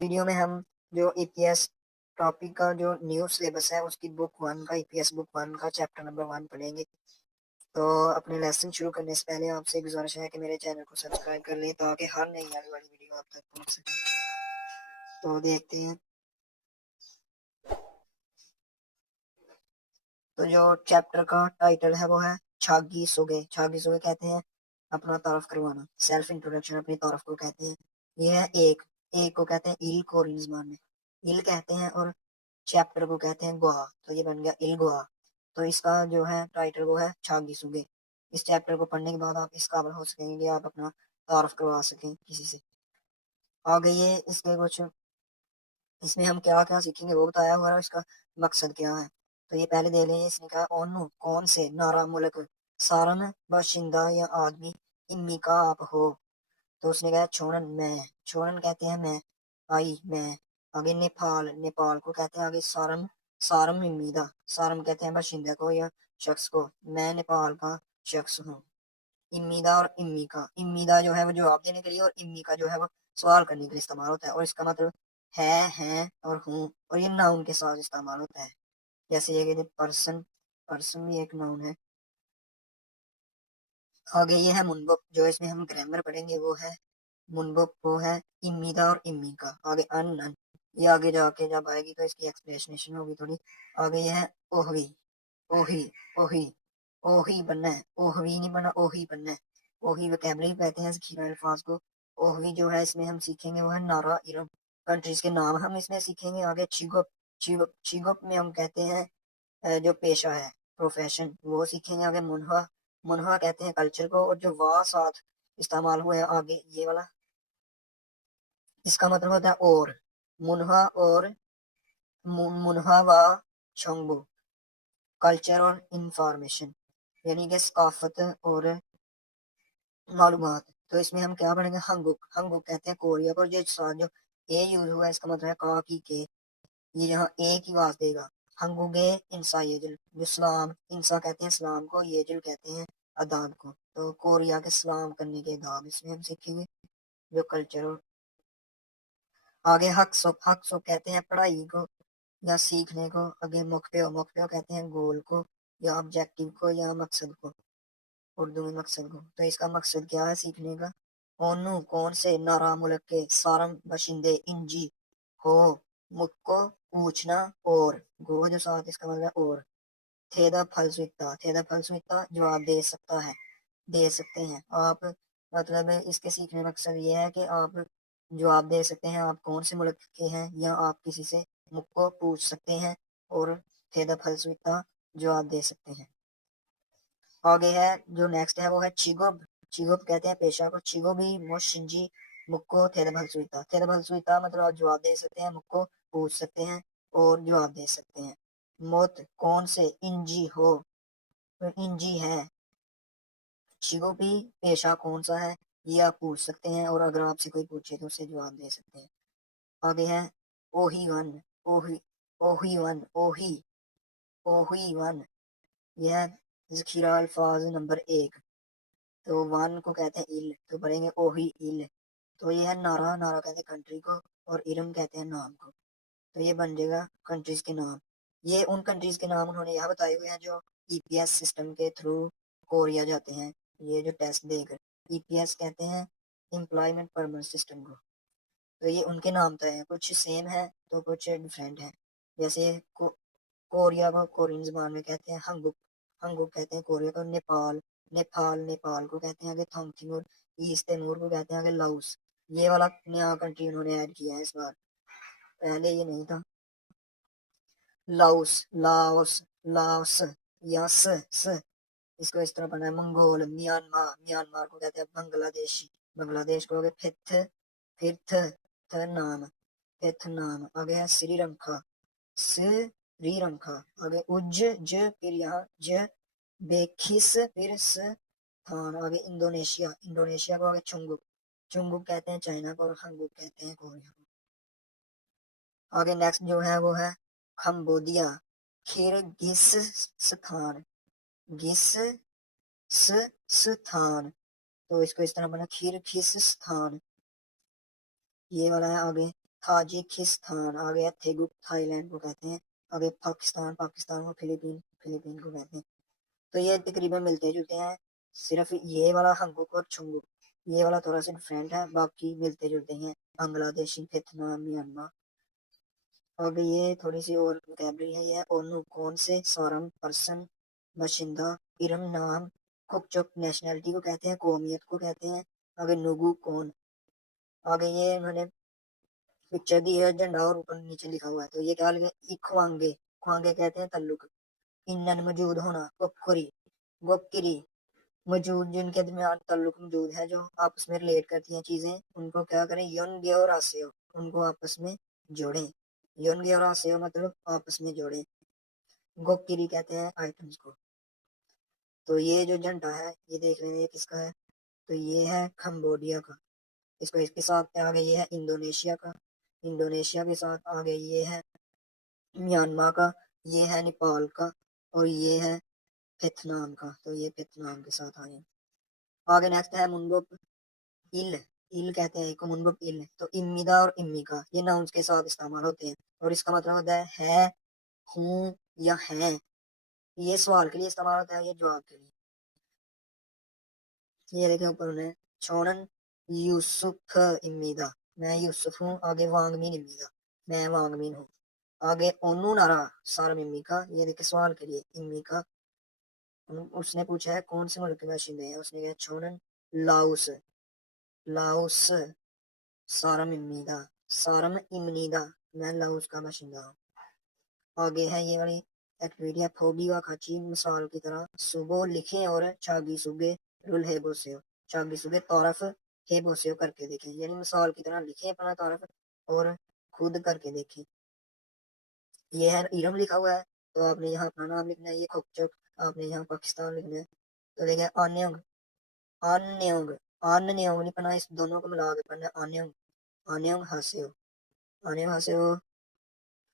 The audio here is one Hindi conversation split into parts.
वीडियो में हम जो ईपीएस टॉपिक का जो न्यू सिलेबस है उसकी बुक 1 का ईपीएस बुक 1 का चैप्टर नंबर 1 पढ़ेंगे। तो अपने लेसन शुरू करने से पहले आपसे गुजारिश है कि मेरे चैनल को सब्सक्राइब कर लें ताकि हर नई आने वाली वीडियो आप तक पहुंच सके। तो देखते हैं। तो जो चैप्टर का टाइटल है वो है छागी सुगे। छागी सुगे कहते हैं अपना तारफ करवाना, सेल्फ इंट्रोडक्शन, अपनी तारफ को कहते हैं। ये है एक को कहते हैं इल कोरियन ज़बान में इल कहते हैं, और चैप्टर को कहते हैं गोहा। तो ये बन गया इल गोहा। तो इसका जो है टाइटल वो है छागी सुगे। इस चैप्टर को पढ़ने के बाद आप इस काबिल हो सकेंगे कि आप अपना तारफ करवा सकें किसी से। आगे ये इसके कुछ इसमें हम क्या क्या सीखेंगे वो बताया हुआ है, इसका मकसद क्या है। तो ये पहले दे लें। इसने कहा ओनू कौन से नारा मुल्क सारन बाशिंदा या आदमी इम्मी का आप हो। तो उसने कहा छोड़न मैं, छोड़न कहते हैं मैं, आई मैं। आगे नेपाल, नेपाल को कहते हैं आगे सारम, सारम इम्मीदा, सारम कहते हैं बाशिंदा को या शख्स को, मैं नेपाल का शख्स हूँ। इम्मीदा और इम्मी का, इम्मीदा जो है वो जवाब देने के लिए, और इम्मी का जो है वो सवाल करने के लिए इस्तेमाल होता है, और इसका मतलब है और हूँ, और ये नाउन के साथ इस्तेमाल होता है। जैसे ये कहते पर्सन, पर्सन भी एक नाउन है। आगे ये है मुनबुक, जो इसमें हम ग्रामर पढ़ेंगे वो है मुनबुक, वो है इम्मीदा और इम्मी का। आगे अन, ये आगे जाके जब आएगी तो इसकी एक्सप्लेनेशन होगी थोड़ी। आगे ये है ओहवी, ओही, ओही, ओही बनना है, ओहवी नहीं बनना, ओही बनना है। ओही वोकैबुलरी कहते हैं ज़ख़ीरा अल्फाज को। ओहवी जो है इसमें हम सीखेंगे वो है नारा इरम, कंट्रीज के नाम हम इसमें सीखेंगे। आगे चिगुप, चिगुप, चिगुप में हम कहते हैं जो पेशा है, प्रोफेशन, वो सीखेंगे। आगे मुनहा, मुनहा कहते हैं कल्चर को, और जो वाह साथ इस्तेमाल हुआ है आगे ये वाला, इसका मतलब होता है और। मुनहा और मुनहा व शंगबू, कल्चर और इंफॉर्मेशन, यानी कि सकाफत और मालूमात। तो इसमें हम क्या पढ़ेंगे हंगुक, हंगुक कहते हैं कोरिया को। जो साथ जो ए यूज हुआ है इसका मतलब है का की के, ये यहाँ ए की आवाज देगा। हंगुगे इंसा येजल, जो सलाम, इंसा कहते हैं सलाम को, येजल कहते हैं आदाब को। तो कोरिया के सलाम करने के आदाब इसमें हम सीखेंगे, जो कल्चर। और आगे हक सो कहते हैं पढ़ाई को या सीखने को। आगे मुख्य, मुख्य कहते हैं गोल को या ऑब्जेक्टिव को या मकसद को, उर्दू में मकसद को। तो इसका मकसद क्या है सीखने का। ओनू कौन से नारा मुल्क के सारम बशिंदे इंजी हो, मुझको पूछना, और गो जो साथ इसका मतलब और। थेदा फलसुइता, थेदा फलसुइता जवाब दे सकता है, दे सकते हैं आप। मतलब इसके सीखने का मकसद ये है कि आप जवाब दे सकते हैं आप कौन से मुल्क के हैं, या आप किसी से मुझको पूछ सकते हैं, और थेदा फलसुइता जवाब दे सकते हैं। आगे है जो नेक्स्ट है वो है चिगुब, चिगुब कहते हैं पेशा को। चिगुबी मोशिंजी मुक्को थेरबल सुइता, थेरबल सुइता मतलब आप जवाब दे सकते हैं, मुक्को पूछ सकते हैं, और जवाब दे सकते हैं। मोत कौन से इंजी हो, तो इंजी है। चिगुबी पेशा कौन सा है ये आप पूछ सकते हैं, और अगर आपसे कोई पूछे तो उसे जवाब दे सकते हैं। आगे है ओही वन, ओही, ओही वन, ओही, ओही वन, यह ज़ख़ीरा अल्फाज नंबर 1। तो वन को कहते हैं इल, तो पढ़ेंगे ओही इल। तो ये है नारा, नारा कहते हैं कंट्री को, और इरम कहते हैं नाम को। तो ये बन जाएगा कंट्रीज के नाम। ये उन कंट्रीज के नाम उन्होंने यहाँ बताए हुए हैं जो ईपीएस सिस्टम के थ्रू कोरिया जाते हैं, ये जो टेस्ट देकर। ईपीएस कहते हैं एम्प्लॉयमेंट परमिट सिस्टम को। तो ये उनके नाम तो हैं, कुछ सेम है तो कुछ डिफरेंट है। जैसे कोरिया को कोरियन जबान में कहते हैं हंगुक, हंगुक कहते हैं कोरिया को। नेपाल, नेपाल, नेपाल को कहते हैं आगे थोंगथिंग, और ईस्ट तिमोर को कहते हैं आगे लाओस। ये वाला नया कंट्री उन्होंने ऐड किया है इस बार, पहले ये नहीं था। लाओस, लाओस, लाओस, या स, इसको इस तरह पढ़ना है। मंगोल, म्यांमार, म्यांमार को कहते हैं बांग्लादेशी, बांग्लादेश को आगे फिथ, फिथ, थ नाम, फिथ नाम। आगे है श्रीलंका, श्रीलंका। आगे उज, ज फिर यहाँ ज, बेखिस फिर स, थान। आगे इंडोनेशिया, इंडोनेशिया को आगे चुंगुक, चुंगुक कहते हैं चाइना को, और हंगुक कहते हैं कोरिया को। आगे नेक्स्ट जो है वो है कंबोडिया, किर्गिस्तान, गिस स्थान। तो इसको इस तरह बना किर्गिस्तान, ये वाला है। आगे ताजिकिस्तान, आ गया थेगुक थाईलैंड को कहते हैं, आगे पाकिस्तान, पाकिस्तान को फिलीपीन, फिलीपीन को कहते हैं। तो ये तकरीबन मिलते जुलते हैं, सिर्फ ये वाला हंगुक और छुंगुक, ये वाला थोड़ा सा डिफरेंट है, बाकी मिलते जुलते हैं, बांग्लादेशी, वियतनाम, म्यांमार। अब ये थोड़ी सी और वोकैबलरी है, ये ओनू कौन से, सारम पर्सन, बाशिंदा, इरम नाम, कुकचुक नेशनैलिटी को कहते हैं, कौमियत को कहते हैं, आगे नुगु कौन, आगे ये इन्होंने पिक्चर दी है, झंडा और ऊपर नीचे लिखा हुआ है, तो ये क्या लिखा है, इखवांगे, ख्वांगे कहते हैं तल्लुक, इन्नन मौजूद होना, गोपकुरी, गोपकिरी, मौजूद जिनके दरमियान तल्लुक मौजूद है, जो आपस में रिलेट करती हैं चीजें, उनको क्या करें, योनगे और आसेयो, उनको आपस में जोड़ें, योनगे और आसेयो मतलब आपस में जोड़ें, गोपकिरी कहते हैं आइटम्स को। तो ये जो झंडा है ये देख रहे हैं ये किसका है, तो ये है कंबोडिया का, इसको इसके साथ आगे ये है इंडोनेशिया का, इंडोनेशिया के साथ आगे ये है म्यांमार का, ये है नेपाल का, और ये है वियतनाम का, तो ये वियतनाम के साथ आगे। आगे नेक्स्ट है मुनबुक इल, इल कहते हैं इसको, मुनबुक इल, तो इम्मिदा और इम्मिका ये नाउन्स के साथ इस्तेमाल होते हैं, और इसका मतलब होता है, हूँ या है, ये सवाल के लिए इस्तेमाल होता है, ये जवाब के लिए। ये देखें ऊपर उन्हें, छोनन यूसुफ इम्मीदा, मैं यूसुफ हूँ, आगे वांगमीन इम्मीदा, मैं वांगमीन हूँ, आगे ओनू नारा सारम इम्मी का, ये देखे सवाल के लिए इम्मी का, उसने पूछा है कौन से मुल्क के बाशिंदे हैं, उसने कहा छोनन लाउस, लाउस सारम इम्मीदा, सारम इमनीदा, मैं लाउस का बाशिंदा हूँ। आगे है ये वाली एक्टिविटी है, फोगी व खाची मिसाल की तरह, सुबह लिखें और चागी सुगे रुल है बोसे, चागी सुगे तारफ है बोसे करके देखें, यानी मिसाल की तरह लिखें अपना तारफ और खुद करके देखें। ये है इरम लिखा हुआ है, तो आपने यहाँ अपना नाम लिखना है, ये खोकचक आपने यहाँ पाकिस्तान लिखना है, तो देखें अन्योंग, अन्योंग, अन्योंग नहीं पढ़ना, इस दोनों को मिला के पढ़ना, अन्योंग, अन्योंग हासियो, अन्योंग हासियो,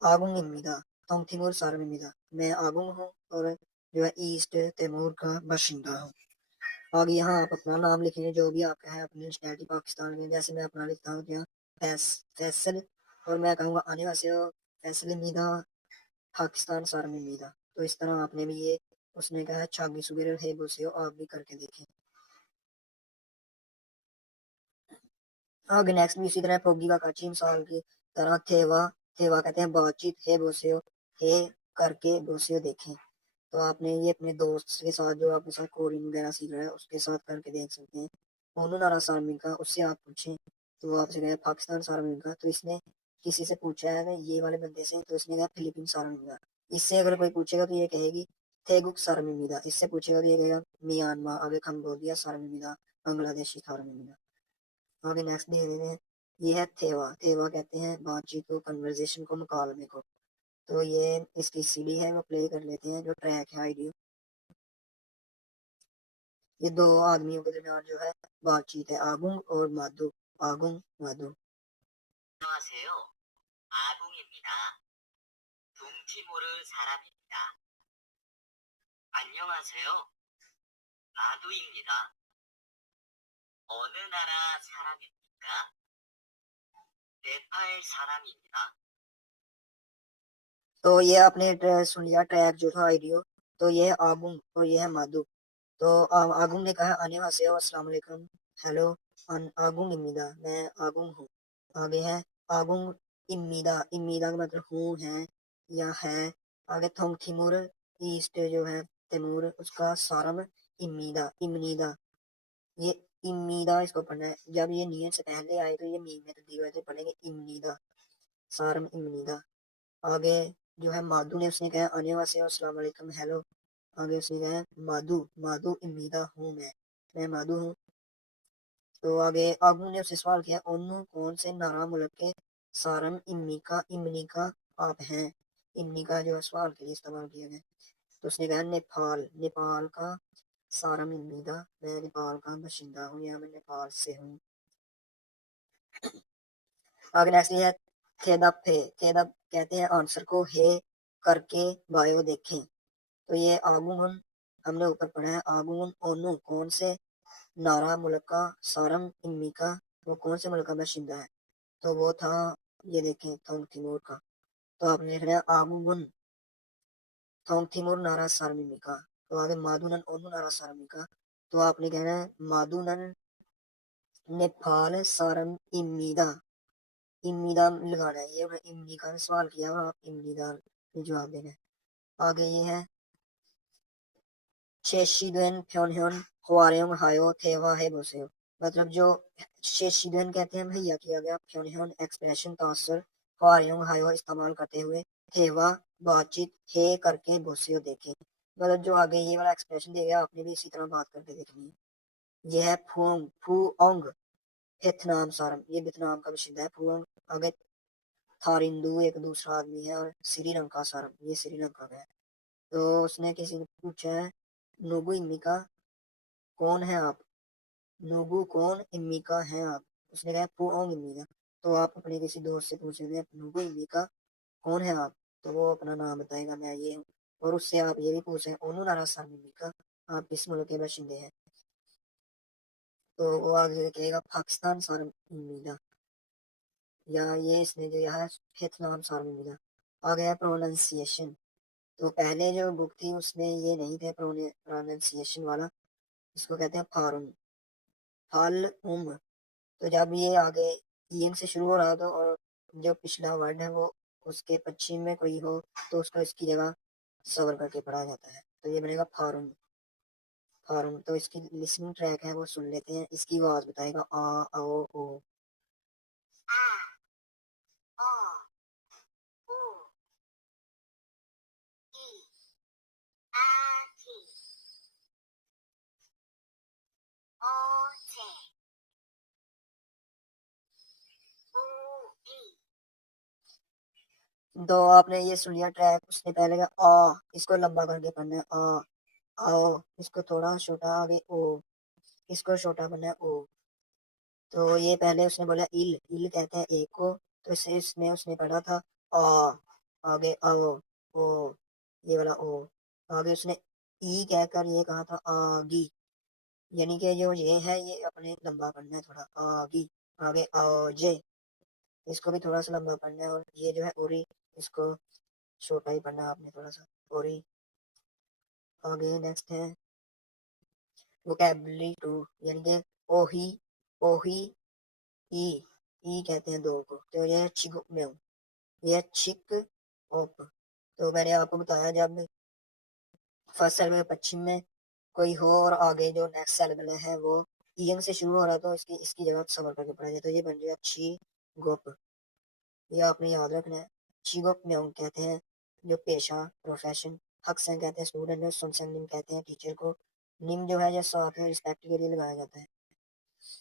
आगुंग इम्मीदा, तोंगथिमुर सारम इम्मीदा, मैं आगुंग हूँ और जो है ईस्ट तैमूर का बाशिंदा हूँ। आगे यहाँ आप अपना नाम लिखेंगे जो भी आपका है, अपनी नेशनैलिटी पाकिस्तान में, जैसे मैं अपना लिखता हूँ यहाँ फैसल, और मैं कहूँगा आने वाले हो फैसल मीदा पाकिस्तान सार में मीदा, तो इस तरह आपने भी ये, उसने कहा छागी सुबेर है बोसे आप भी करके देखें। आगे नेक्स्ट भी इसी तरह फोगी का काची मिसाल की तरह थेवा, थेवा कहते हैं बातचीत, है बोसे हे करके बोसे देखें, तो आपने ये अपने दोस्त के साथ जो आपके साथ कोडिंग वगैरह सीख रहा है उसके साथ करके देख सकते हैं। ओनू नारा सारमिन का, उससे आप पूछें, तो आपसे कहे पाकिस्तान सारमिन का, तो इसने किसी से पूछा है ना ये वाले बंदे से, तो इसने कहा फिलीपीन सारमिन का। इससे अगर कोई पूछेगा तो ये कहेगी थेगुक सारमिदा, इससे पूछेगा तो ये कहेगा म्यांमार, आगे कंबोडिया सारमिदा, बांग्लादेशी सारमिदा। आगे नेक्स्ट दे देते हैं, ये है थेवा, थेवा कहते हैं बातचीत को, कन्वर्जेशन को, मुकालमे को, तो ये इसकी सीडी है वो प्ले कर लेते हैं, जो ट्रैक है आइडियो, ये दो आदमियों के दरमियान जो है बातचीत है, आगुंग और माधु, आगुंग माधु। 안녕하세요. 아궁입니다. 동티모르 사람입니다. 안녕하세요. 마두입니다. 어느 나라 사람입니까? 네팔 사람입니다. तो ये आपने सुन लिया ट्रैक जो था आइडियो, तो ये है आगुंग और ये है माधु। तो आगुंग ने कहा आने वाले अस्सलाम वालेकुम, हेलो, आगुंग इम्मीदा, मैं आगुंग हूँ। आगे है आगुंग इम्मीदा, इम्मीदा का मतलब हूँ है या है। आगे थोंग थिमुर ईस्ट जो है तैमूर, उसका सारम इम्मीदा, इमनीदा, ये इम्मीदा इसको पढ़ना है, जब ये नियत से पहले आए तो ये मीम में तब्दील हुए, तो पढ़ेंगे इमनीदा, सारम इमनीदा। आगे जो है माधु ने उसने कहा आने वाले अस्सलाम वालेकुम, हेलो, आगे उसने कहा माधु, माधु इम्मीदा हूँ मैं माधु हूँ। तो आगे आगू ने उससे सवाल किया ओनू कौन से नारा मुल्क के सारम इम्मी का, इमनी का आप हैं, इमनी का जो सवाल के लिए इस्तेमाल किया गया, तो उसने कहा नेपाल, नेपाल का सारम इम्मीदा, मैं नेपाल का बाशिंदा हूँ या मैं नेपाल से हूँ। आगे नेक्स्ट है थेदप है, थेदप कहते हैं आंसर को हे करके बायो देखें, तो ये आगुन हमने ऊपर पढ़ा है, आगुन ओनू कौन से, नारा मुल्क का, सारम इम्मी का वो कौन से मुल्क का बाशिंदा है, तो वो था ये देखें थोंग तिमोर का, तो आपने लिखना है आगुगुन थोंग तिमोर नारा सारमिका। तो आगे मादुनन ओनु नारा सारमिका, तो आपने कहना है मादुनन नेपाल सारम इम्मीदा। इम्मीदा लगाना है, ये इम्मी का सवाल किया और आप इम्मीदा जवाब देना है। आगे ये है शेशिदन प्योनह्योन हवारेंग हायो थेवा है बोसेयो, मतलब जो शेशिदन कहते हैं भैया किया गया, प्योनह्योन एक्सप्रेशन तासर, हवारेंग हायो इस्तेमाल करते हुए, थेवा बातचीत, हे करके बोसेयो देखे, मतलब जो आगे ये वाला एक्सप्रेशन देगा आपने भी इसी तरह बात करके देखनी है। ये है फुओंग फुओंग वियतनाम सारम, ये वियतनाम का बाशिंदा है फुओंग। आगे थारिंदू एक दूसरा आदमी है, और श्रीलंका सारम, ये श्रीलंका का है। तो उसने किसी ने पूछा है नोबू इमिका कौन है आप, नोबू कौन इमिका है आप, उसने कहा पुओंग इमिका। तो आप अपने किसी दोस्त से पूछ रहे हैं नोबू इमिका कौन है आप, तो वो अपना नाम बताएगा मैं ये हूँ। और उससे आप ये भी पूछ रहे हैं ओनू नारा सामिका, आप किस मुल्क के बाशिंदे हैं, तो वो आगे कहेगा पाकिस्तान सार इमिका, या ये इसने जो यहाँ वियतनाम सार इमिका। आ गया प्रोनाउंसिएशन, तो पहले जो बुक थी उसमें ये नहीं थे प्रोनाउंसिएशन वाला, इसको कहते हैं फार्म फल उम। तो जब ये आगे ईएन से शुरू हो रहा था और जो पिछला वर्ड है वो उसके पश्चिम में कोई हो, तो उसको इसकी जगह सवर करके पढ़ा जाता है, तो ये बनेगा फार्म फार्म। तो इसकी लिसनिंग ट्रैक है वो सुन लेते हैं, इसकी आवाज बताएगा आ आओ ओ। आ, ओ, ओ, ई, आ, टी, ओ, चे, ओ, ई। तो आपने ये सुन लिया ट्रैक, उसने पहले कहा आ, इसको लंबा करके पढ़ना है आ आओ, इसको थोड़ा छोटा आगे ओ, इसको छोटा बनना है ओ। तो ये पहले उसने बोला इल, इल कहते हैं एक को, तो इसे इसमें उसने पढ़ा था आ, आगे आओ ओ, ये वाला ओ। आगे उसने ई कहकर ये कहा था आगी, यानी कि जो ये है ये अपने लंबा पढ़ना है थोड़ा आगी। आगे आओ जे, इसको भी थोड़ा सा लंबा पढ़ना है, और ये जो है ओरी, इसको छोटा ही पढ़ना है आपने थोड़ा सा ओरी। आगे नेक्स्ट है वोकैबुलरी टू, यानी कि ओही ओही ई, ई कहते हैं दो को, तो ये चिक में ये चिक ओप। तो मैंने आपको बताया जब फर्स्ट सेलेबल पश्चिम में कोई हो और आगे जो नेक्स्ट सेलेबल है वो ईएन से शुरू हो रहा है, तो इसकी इसकी जगह सबर करके पढ़ा जाए, तो ये बन जाएगा ची गोप, ये आपने याद रखना है। ची गोप में हम कहते हैं जो पेशा प्रोफेशन, हक्सन कहते हैं स्टूडेंट, सुनसन निम कहते हैं टीचर को, निम जो है जो साथ में रिस्पेक्ट के लिए लगाया जाता है।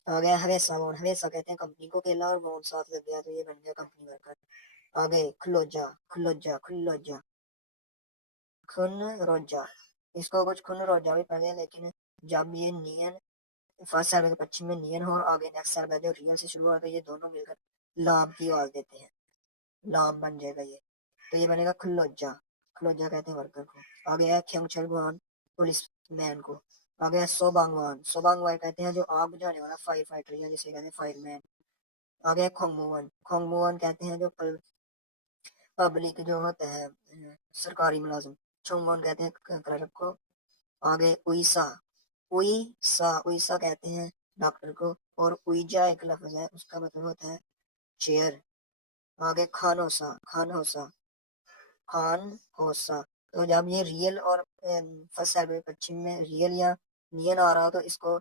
आ गया हवेसा वोन, हवेसा कहते हैं कंपनी को, केला और वोन साथ लग गया तो ये बन गया कंपनी वर्कर। आगे खलोजा खलोजा खलोजा खुन रोजा, इसको कुछ खुन रोजा भी पढ़े, लेकिन जब ये नियन फर्स्ट सेलेबल के पश्चिम में नियन हो और आगे नेक्स्ट सेलेबल जो रियल से शुरू हुआ तो ये दोनों मिलकर लाम की आवाज देते हैं, लाम बन जाएगा ये, तो ये बनेगा खलोजा, खलोजा कहते हैं वर्कर को। आगे है ख्योंगचल गुआन पुलिस मैन को। आगे है सोबांगवान, सोबांगवान कहते हैं जो आग बुझाने वाला फायर फाइटर, या जिसे कहते हैं फायरमैन। आगे है खोंगमुवन, खोंगमुवन कहते हैं जो पब्लिक जो होता है सरकारी मुलाजिम, चोंगमुवन कहते हैं क्लर्क को। आगे उईसा, उईसा उईसा कहते हैं डॉक्टर को, और उईजा एक लफ्ज है उसका मतलब होता है चेयर। आगे खानोसा, खानोसा खान होसा, तो जब ये रियल और फर्स्ट सेलेबल पश्चिम में रियल या नियन आ रहा हो तो इसको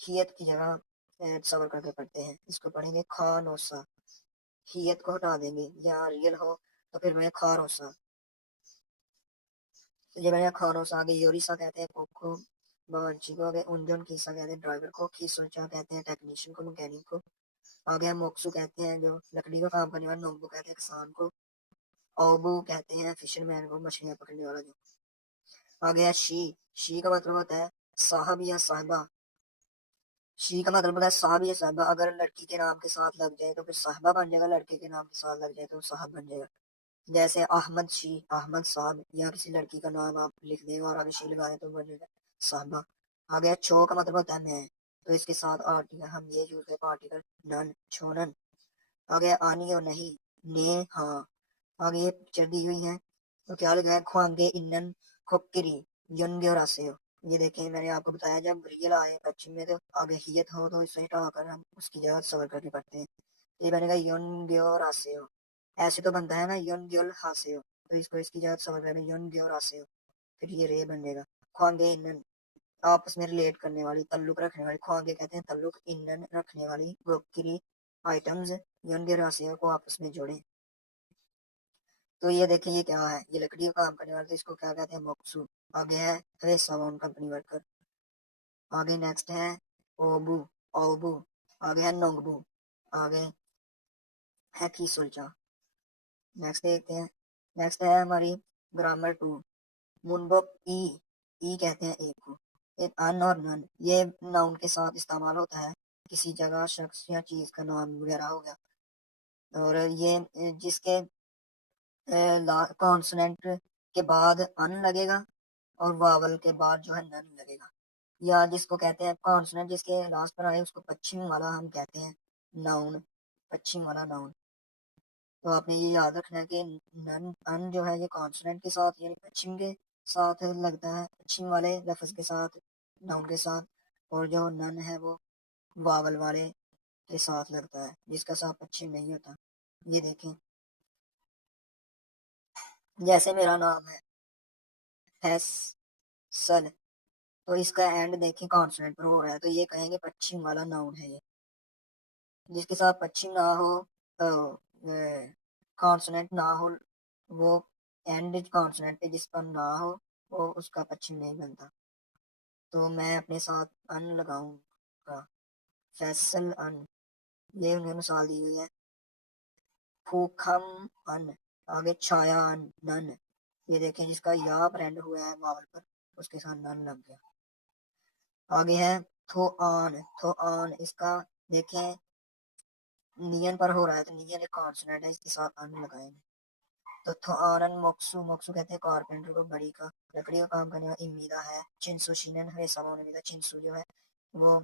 हियत की जगह सबर करके पढ़ते हैं, इसको पढ़ेंगे खानोसा, हियत को हटा देंगे, या रियल हो तो फिर मैं खारोसा, तो ये मैंने खानोसा। आगे योरिसा कहते हैं कोको बावर्ची को। आगे उनजन कीसा कहते हैं ड्राइवर को, खीसोचा कहते हैं टेक्नीशियन को, मैकेनिक को। आगे मोक्सू कहते हैं जो लकड़ी का काम करने वाला, नोबू कहते हैं किसान को, ओबू कहते हैं फिशरमैन को, मछलियां पकड़ने वाला जो। आ गया शी का मतलब होता है साहब या साहिबा, शी का मतलब होता है साहब या साहिबा, अगर लड़की के नाम के साथ लग जाए तो फिर साहिबा बन जाएगा, लड़के के नाम के साथ लग जाए तो साहब बन जाएगा। जैसे अहमद शी, अहमद साहब, या किसी लड़की का नाम आप लिख दें और आगे शी लगाए तो बन जाएगा साहबा। आ गया छो का मतलब होता है मैं, तो इसके साथ आर्टिकल हम ये यूज करते हैं आर्टिकल नन छोनन। आ गया आनी और नहीं, ने हाँ। आगे ये पिक्चर दी हुई है तो क्या लगा है, ख्वांगे इन्नन खोक्किरी यन ग्योरासेयो। ये देखें, मैंने आपको बताया जब रियल आए पश्चिम में तो आगे हियत हो तो इसे हटाकर हम उसकी जगह सबर करनी पड़ते हैं। ये बनेगा यन ग्योरासेयो। ऐसे तो बनता है ना यन ग्योल हासेयो, तो इसको इसकी जगह सबर करें यन ग्योरासेयो, फिर ये रे बन जाएगा। ख्वांगे इन्नन आपस में रिलेट करने वाली, ताल्लुक रखने वाली, ख्वांगे कहते हैं ताल्लुक, इन्नन रखने वाली, गोक्किरी आइटम्स, यन ग्योरासेयो को आपस में जोड़े। तो ये देखिए ये क्या है, ये लकड़ी का काम करने वाले, तो इसको क्या कहते हैं, मोक्सू। आगे है वे साबुन कंपनी वर्कर। आगे नेक्स्ट है ओबू, ओबू। आगे है नोंगबू। आगे है खीसुलचा। नेक्स्ट देखते हैं, नेक्स्ट है हमारी ग्रामर टू, मुनबोक ई कहते हैं एक को। एक अन और नन, ये नाउन के साथ इस्तेमाल होता है, किसी जगह शख्स या चीज का नाम वगैरह हो गया। और ये जिसके कॉन्सोनेंट के बाद अन लगेगा और वावल के बाद जो है नन लगेगा, या जिसको कहते हैं कॉन्सोनेंट जिसके लास्ट पर आए उसको पश्चिम वाला हम कहते हैं नाउन, पश्चिम वाला नाउन। तो आपने ये याद रखना है कि नन अन जो है ये कॉन्सोनेंट के साथ यानी पश्चिम के साथ लगता है, पश्चिम वाले लफ्ज के साथ, नाउन के साथ। और जो नन है वो वावल वाले के साथ लगता है, जिसका साथ पश्चिम नहीं होता। ये देखें, जैसे मेरा नाम है फैसल, तो इसका एंड देखें कॉन्सोनेंट पर हो रहा है, तो ये कहेंगे पश्चिम वाला नाउन है ये। जिसके साथ पश्चिम ना हो, कॉन्सोनेंट ना हो, वो एंड कॉन्सोनेंट पे जिस पर ना हो वो उसका पश्चिम नहीं बनता। तो मैं अपने साथ अन लगाऊंगा, फैसल अन, ये उन्हें मिसाल दी हुई है। फूखम अन, आगे छाया अन नन, ये देखें जिसका या पर एंड हुआ है वावल पर, उसके साथ नन लग गया। आगे है थो ऑन, इसका देखें नियन पर हो रहा है, तो नियन एक कॉन्सोनेंट है, इसके साथ अन लगाएंगे। तो थो ऑनन मोक्सू, मोक्सू कहते हैं कारपेंटर को, बड़ी का, लकड़ी का काम करने वाला। इमीदा है चिंसू शीनन है सामान उम्मीदा, चिंसू जो है वो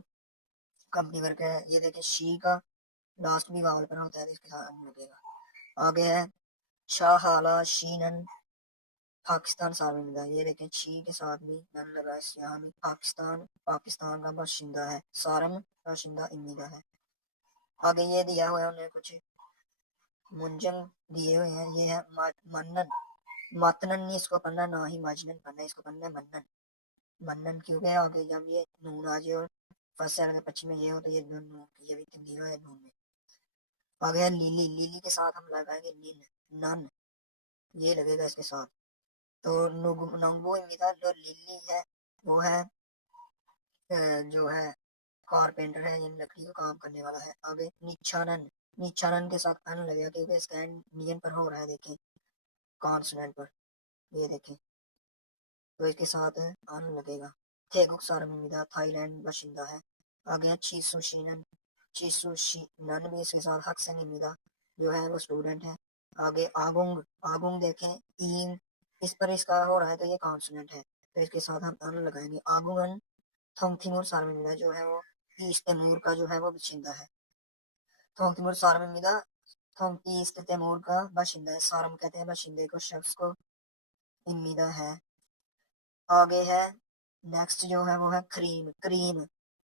कंपनी वर्क है। ये देखें शी का लास्ट भी वावल पर होता है, तो इसके साथ अन लगेगा। आगे है शाहाला शीनन पाकिस्तान सार्वमिदा, ये देखें शी के साथ भी नन लगा है, यहाँ भी पाकिस्तान, पाकिस्तान का बाशिंदा है, सारम बाशिंदा इमीदा है। आगे ये दिया हुआ है उन्हें कुछ मुंजम दिए हुए हैं, ये है मन्नन, मतनन नहीं इसको पढ़ना, ना ही मजनन पढ़ना, इसको पढ़ना है मन्नन। मन्नन क्योंकि आगे जब ये नून आ जाए और फर्स्ट से पश्चिम में ये हो तो ये नून नून ये भी दिया हुआ है नून में। आगे है लीली, लीली के साथ हम लगाएंगे निन, नन, ये लगेगा इसके साथ। तो नंगबो इमिदा जो लिली है वो है जो है कारपेंटर है, ये लकड़ी का काम करने वाला है। आगे निचानन, निचानन के साथ अन लगेगा क्योंकि स्टैंड नियन पर हो रहा है, देखें कॉन्सोनेंट पर, ये देखें, तो इसके साथ अन लगेगा। थेगुक सारमिदा थाईलैंड बाशिंदा है। आगे है चीसुशीनन, चीसुशीनन भी इसके साथ हक से निमिदा जो है वो स्टूडेंट है। आगे आगुंग, आगुंग देखें ईम, इस पर इसका हो रहा है तो ये कॉन्सोनेंट है, तो इसके साथ हम अन लगाएंगे। आगुंगन थोंगथिमुर सारमिदा जो है वो ईस्ट तैमूर का जो है वो बाशिंदा है। थोंगथिमुर सारमिदा थोंग ईस्ट तैमूर का बाशिंदा है, सारम कहते हैं बाशिंदे को, शख्स को, इमिदा है। आगे है नेक्स्ट जो है वो है क्रीम, क्रीम,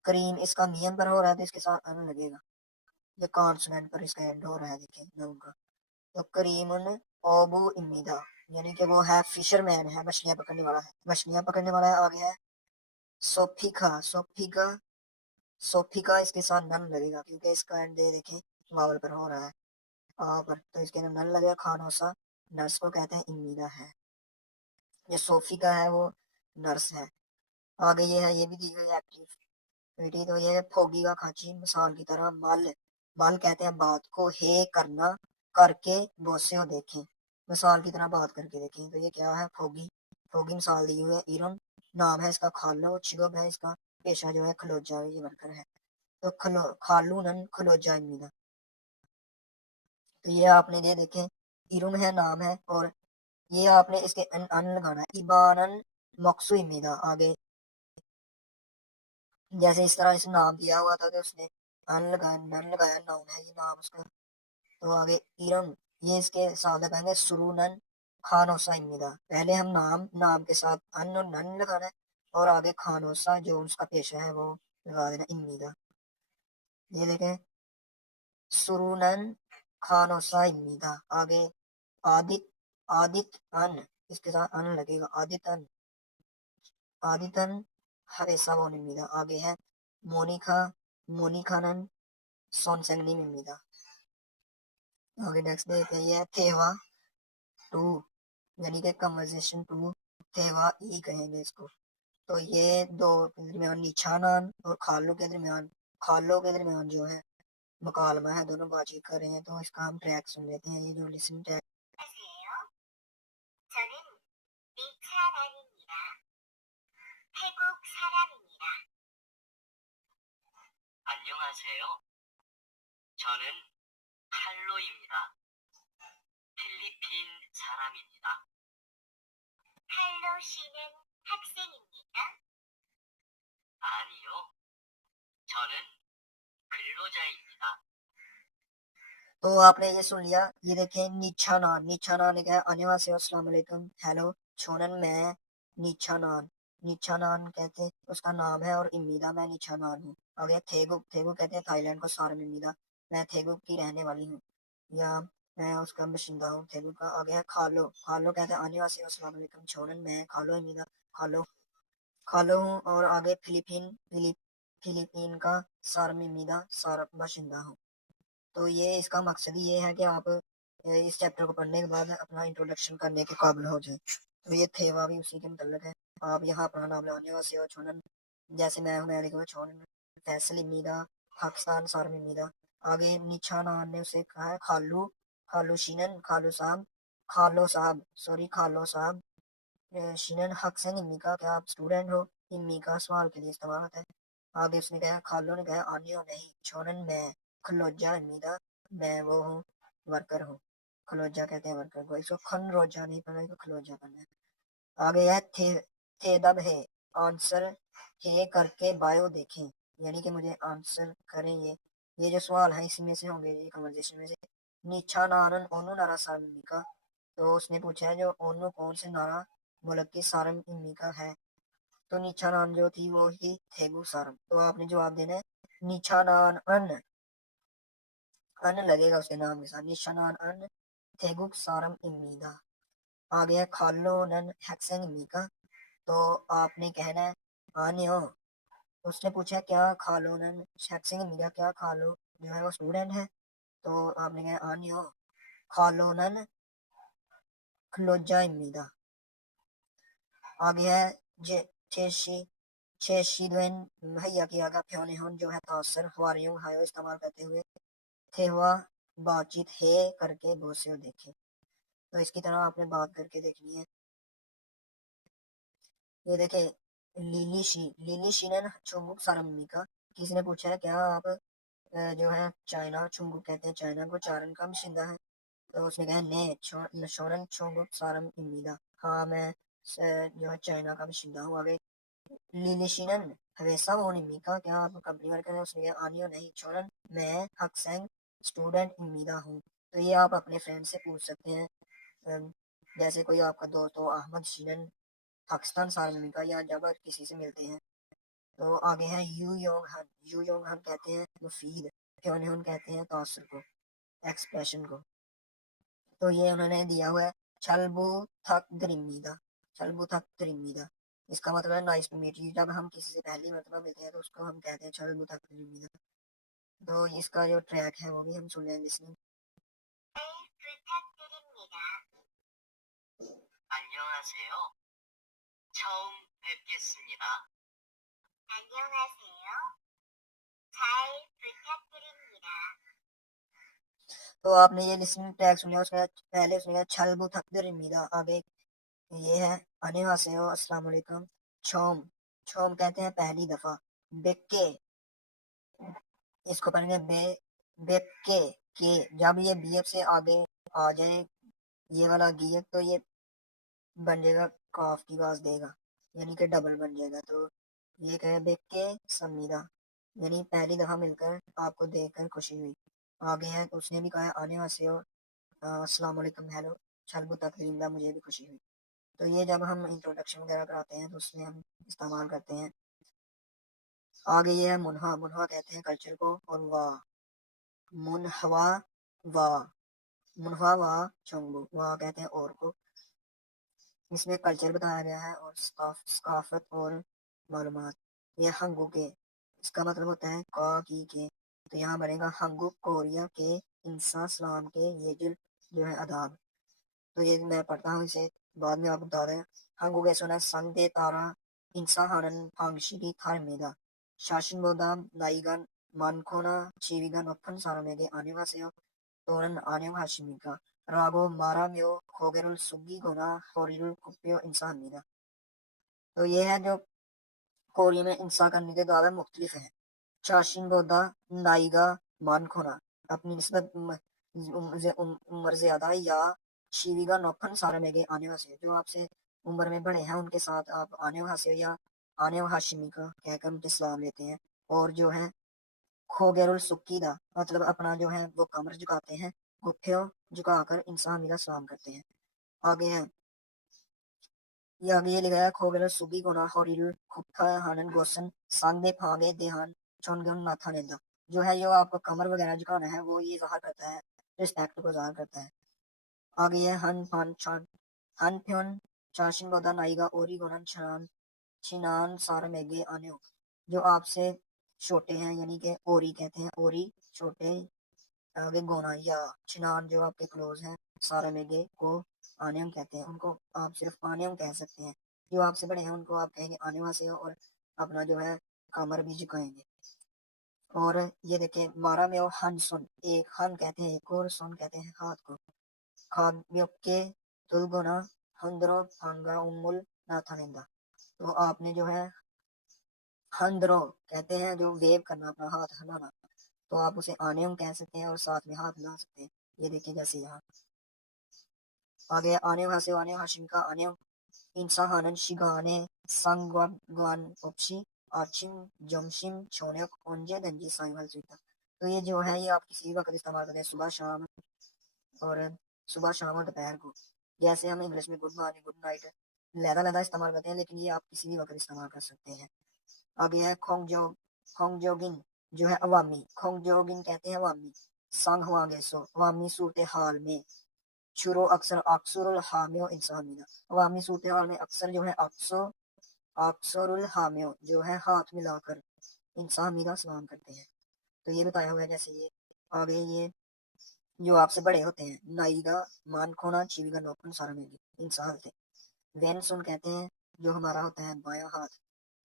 क्रीम इसका नियम पर हो रहा है तो इसके साथ अन लगेगा, ये कॉन्सोनेंट पर इसका एंड हो रहा है, देखिए नाउन का। तो करीमन ओबू इमिदा, यानी कि वो है फिशरमैन है, मछलियां पकड़ने वाला है, मछलियां पकड़ने वाला है। आगे है सोफिका, सोफिका, सोफिका इसके साथ नन लगेगा क्योंकि इसका एंड देखें वावल पर हो रहा है, आ पर, तो इसके अंदर नन लगेगा। खानोसा, नर्स को कहते हैं इमिदा है, ये सोफिका है वो नर्स है। आगे ये है, ये भी दी हुई एक्टिविटी, तो ये फोगी का खांची मिसाल की तरह, मल, मल कहते हैं बात को, हे करना, करके बोसे हो देखें, मिसाल की तरह बात करके देखें, तो ये क्या है फोगी, फोगी मिसाल दी हुई है। इरम नाम है इसका, खालो चिगब है इसका, पेशा जो है खलोजा ये वर्कर है। तो खालू नन खलोजा इमीदा, तो ये आपने ये देखें इरुम है नाम है, और ये आपने इसके अन लगाना है, इबानन मकसू इमीदा। आगे जैसे इस तरह इसे नाम दिया हुआ था तो उसने अन लगाया, नन लगाया, नाउन है ये नाम उसका। तो आगे इरम, ये इसके साथ लगाएंगे सुरूनन खानोसा इम्मीदा। पहले हम नाम के साथ अन और नन लगाना है और आगे खानोसा जो उसका पेशा है वो लगा देना इम्मीदा। ये देखें सुरूनन खानोसा इम्मीदा। आगे आदित आदित अन, इसके साथ अन लगेगा आदितन आदितन हरेसा वो इम्मीदा। आगे है मोनिका मोनिकानन सोनसेंगनी इम्मीदा। आगे नेक्स्ट देखते हैं ये थेवा टू, यानी कि कन्वर्सेशन टू, थेवा ई कहेंगे इसको। तो ये दो के दरमियान निशानान और खालों के दरमियान जो है मुकालमा है, दोनों बातचीत कर रहे हैं। तो इसका हम ट्रैक सुन लेते हैं, ये जो लिसनिंग ट्रैक। 안녕하세요. 저는 리차란입니다. 태국 사람입니다. 안녕하세요. 저는 칼로입니다. 필리핀 사람입니다. 칼로 씨는 학생입니까? 아니요. 저는 근로자입니다. तो आपने ये सुन लिया। ये देखें निशानान, निशानान ने कहा अन्यवासेयो अस्सलाम वालेकुम हेलो छोनन मैं निशानान, निशानान कहते हैं उसका नाम है और इम्मीदा मैं निशानान हूँ। आगे थेगुक, थेगुक कहते हैं थाईलैंड को सारम इम्मीदा, मैं थेगुक की रहने वाली हूँ या मैं उसका बाशिंदा हूँ थेगुक का। आगे है खालो, खालो कहते हैं अन्यवासेयो अस्सलाम वालेकुम छोनन मैं खालो इम्मीदा खालो खालो हूँ और आगे फिलीपीन का सारम इम्मीदा सारम बाशिंदा हूँ। तो ये इसका मकसद ही ये है कि आप इस चैप्टर को पढ़ने के बाद अपना इंट्रोडक्शन करने के काबिल हो जाए। तो ये थेवा भी उसी के मुतल्लिक है। आप यहाँ अपना नाम लगाने वासे हो छोनन, जैसे मैं हूँ मैं लिखूँगा छोनन फैसल इमीदा पाकिस्तान सारम इमीदा। आगे निशानान ने उसे कहा है खालू, खालू शिनन खालो साहब सॉरी खालो साहब शिनन हक्सन इम्मी का, क्या आप स्टूडेंट हो? इम्मी का सवाल के लिए इस्तेमाल होता है। आगे उसने कहा खालो ने कहा आने हो नहीं छोनन मैं खलोजा इम्मीदा मैं वो हूँ वर्कर हूँ। खलोजा कहते हैं वर्कर को, इसको खन रोजा नहीं पढ़ना, इसको खलोजा पढ़ना है। आगे है थे दब है आंसर है करके बायो देखें, यानी कि मुझे आंसर करें। ये जो सवाल है इसी में से होंगे, ये कन्वर्सेशन में से। नीचा नारन ओनू नारा सारमी का, तो उसने पूछा है जो ओनू कौन से नारा मुल्क की सारम इम्मी का है। तो नीचा नान जो थी वो ही थेगू सारम। तो आपने जवाब देना है नीचा नान अन लगेगा उसके नाम के साथ, निशानान अन थेगुक सारम इम्मीदा। आ गया खालो नन हैक्सन इम्मीका, तो आपने कहना है आने हो। उसने पूछा क्या खालो नन हैक्सन इम्मीका, क्या खालो जो है वो स्टूडेंट है, तो आपने कहा आने हो खालो नन खलोजा इम्मीदा। आ गया है जे चेशी चेशी द्वेन मुहैया किया गया फ्योने होन जो है तासर हवारियों हायो इस्तेमाल करते हुए थे हुआ बातचीत है करके बोसे देखे। तो इसकी तरह आपने बात करके देखनी है। ये देखे लीली शीनन चुंगुक सारमी का, किसी ने पूछा है क्या आप जो है चाइना चुंगुक कहते हैं चाइना को चारण का बाशिंदा है, तो उसने कहा ने शोरन चुंगुक सारम इमीदा, हाँ मैं जो है चाइना का बाशिंदा हूँ। आगे लीली शीनन हवेसा वो निमी का, क्या आप कंपनी वर्कर हैं, उसने कहा आनियो नहीं छोरन मैं हक्सेंग स्टूडेंट इमीदा हूँ। तो ये आप अपने फ्रेंड से पूछ सकते हैं, जैसे कोई आपका दोस्त हो अहमद शीनन पाकिस्तान सारमी का, या जब किसी से मिलते हैं। तो आगे है यू योंग हन कहते हैं मुफीद, फ्योन कहते हैं तासर को, एक्सप्रेशन को। तो ये उन्होंने दिया हुआ है छलबू थक दरिमीदा, छलबू थक दरिमीदा, इसका मतलब है नाइस टू मीट यू। जब हम किसी से पहली मरतबा मिलते हैं तो उसको हम कहते हैं छलबू थक दरिमीदा। तो इसका जो ट्रैक है वो भी हम सुन लें लिसनिंग। 잘 부탁드립니다. 안녕하세요. 처음 뵙겠습니다. 안녕하세요. 잘 부탁드립니다. तो आपने ये लिसनिंग ट्रैक सुना, उसका पहले सुना छलबू थक दरिमीदा। आगे ये है अन्यवासेयो अस्सलाम वालेकुम छोम, छोम कहते हैं पहली दफा। बेके, इसको पढ़ेंगे बेके के, जब ये बीएफ से आगे आ जाए ये वाला गियक तो ये बन जाएगा काफ की आवाज देगा, यानी कि डबल बन जाएगा। तो ये कहे बेके समीदा, यानी पहली दफा मिलकर आपको देखकर खुशी हुई। आगे है उसने भी कहा आने वासे हो अस्सलाम वालेकुम, हेलो, छलबु तकरींदा, मुझे भी खुशी हुई। तो ये जब हम इंट्रोडक्शन वगैरह कराते हैं तो उसमें हम इस्तेमाल करते हैं। आगे ये है मुनहा, मुनहा कहते हैं कल्चर को, और वाह, मुनहवा, वाह, मुनहा वाह चंगू, वाह कहते हैं और को। इसमें कल्चर बताया गया है और सकाफत और मालूमात। ये हंगू के, इसका मतलब होता है का की के, तो यहाँ बनेगा हंगू कोरिया के इंसा सलाम के ये जो है आदाब। तो ये मैं पढ़ता हूँ इसे, बाद में आप बता दें। 한국에서는 상대 따라 인사하는 방식이 다릅니다. 자신보다 나이가 많거나 지위가 높은 사람에게 안녕하세요 또는 안녕하십니까 라고 말하며 고개를 숙이거나 허리를 굽혀 인사합니다. तो ये है जो कोरिया में इंसा करने के दावे मुख्तलिफ हैं। जाशिनबोदा नाइगा मान खोना, अपनी निस्बत उम्र ज्यादा, या शीविगा नौफन सारा मेगे आने वासे, जो आपसे उम्र में बड़े हैं उनके साथ आप आने वासे या आने हाशिमी का कहकर उनके सलाम लेते हैं। और जो है खोगेरुल सुकीदा, मतलब अपना जो है वो कमर झुकाते हैं, गुफ्फियों झुकाकर इंसान का सलाम करते हैं। आगे है ये, आगे ये लिखा है खोगेरुल सुगी गोना होरिल खुप्पा हानन गोसन सांगे फागे देहान चोनगन माथा नेदा, जो है ये आपको कमर वगैरह झुकाना है वो ये ज़ाहिर करता है, रिस्पेक्ट को ज़ाहिर करता है। आगे है हन फान चान हन फ्योन चाशिन बोदा नाइगा ओरी गोनन छान छिनान सार मेगे आने, जो आपसे छोटे हैं, यानी कि ओरी कहते हैं, ओरी छोटे, आगे गोना या छिनान जो आपके क्लोज हैं, सारा मेगे को आनेम कहते हैं, उनको आप सिर्फ आनेम कह सकते हैं। जो आपसे बड़े हैं उनको आप कहेंगे आने से, और अपना जो है कमर भी झुकाएंगे। और ये देखें मारा में हन सुन, एक हन कहते हैं एक और सुन कहते हैं हाथ को। खाद्य तुलगुना हंद्रो फांगा उम्मुल नाथानिंदा, तो आपने जो है हंद्रो कहते हैं जो वेव करना, अपना हाथ हिलाना, तो आप उसे आनेम कह सकते हैं और साथ में हाथ हिला सकते हैं। ये देखिए जैसे यहाँ आगे आने हासे आने हाशिम का आने इंसा हानन शिगाने संगवान उपशी आचिम जमशिम छोनेक ओंजे दंजी साइमल सुइता, तो ये जो है ये आप किसी वक्त इस्तेमाल करते हैं, सुबह शाम, और सुबह शाम और दोपहर को। जैसे हम इंग्लिश में गुड मॉर्निंग गुड नाइट लहदा लहदा इस्तेमाल करते हैं, लेकिन ये आप किसी भी वक्त इस्तेमाल कर सकते हैं। आगे है खोंगजोगिन, जो है अवामी, खोंगजोगिन कहते हैं अवामी, संग हुआंगे सो अवामी सूरत हाल में, शुरू अक्सर अक्सरुल हामियो इंसानिया, अवामी सूरत हाल में अक्सर जो है अक्सरुल हामियो जो है हाथ मिलाकर इंसान का सलाम करते हैं। तो ये बताया हुआ है। जैसे ये आगे ये जो आपसे बड़े होते हैं, नाईगा मान खोना चीविगा नौकन सारा में इंसान थे। वेन सुन कहते हैं जो हमारा होता है बाया हाथ,